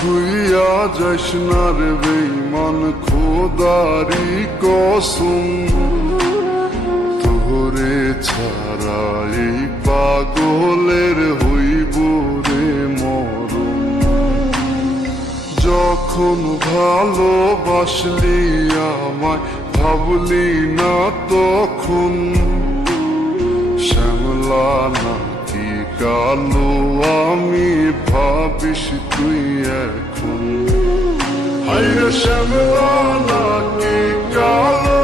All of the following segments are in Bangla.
ভুইয়া যাস না রে বেঈমান খোদারি কসম, তোরে ছাড়া এই পাগলের হইব রে মরণ। যখন ভালোবাসলি আমায় ভাবলি না তখন, শ্যামলা নাকি কালো আমি ভাবিস তুই এখন। হায়রে শ্যামলা নাকি কালো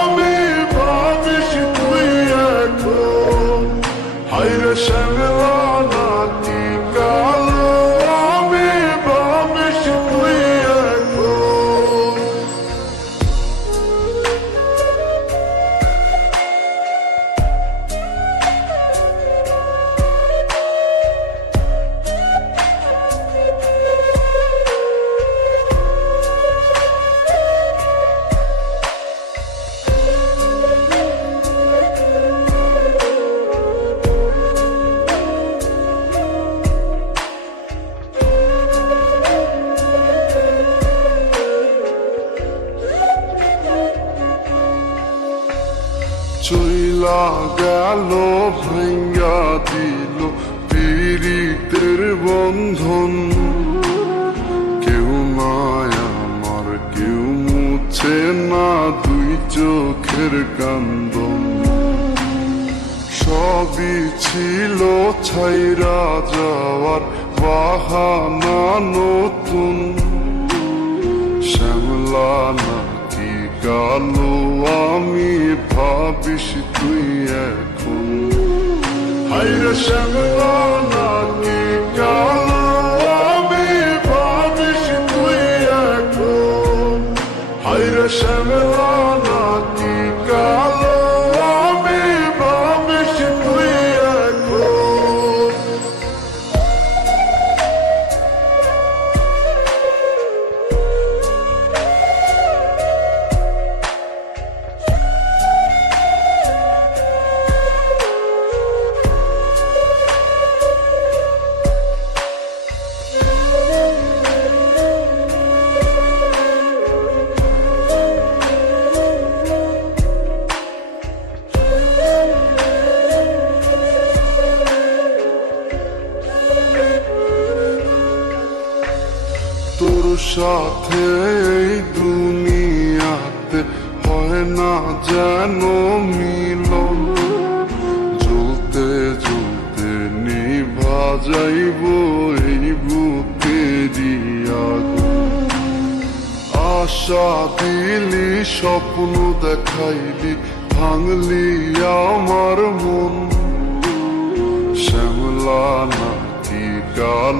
আমি ভাবিস তুই এখন। হায়রে শ্যামলা নাকি কালো আমি ভাবিস তুই এখন। চইলা গেল ভাঙ্গা দিল পীড়িতের বন্ধন, কেউ নাই আমার কেউ মুছে না দুই চোখের কান্দন। সবই ছিল ছাইরা যাওয়ার বাহানা নতুন, শ্যামলা নাকি কালো আমি ভাবিস তুই এখন। হায়রে শ্যামলা নাকি কালো আমি ভাবিস তুই এখন। হায়রে শ্যামলা নাকি কালো আমি ভাবিস তুই এখন। তোর সাথে এই দুনিয়াতে হয় না যেন মিলন, জ্বলতে জ্বলতে নিভা যাইব এই বুকেরই আগুন। আশা দিলি স্বপ্ন দেখাইলি ভাঙলি আমার মন, শ্যামলা নাকি কাল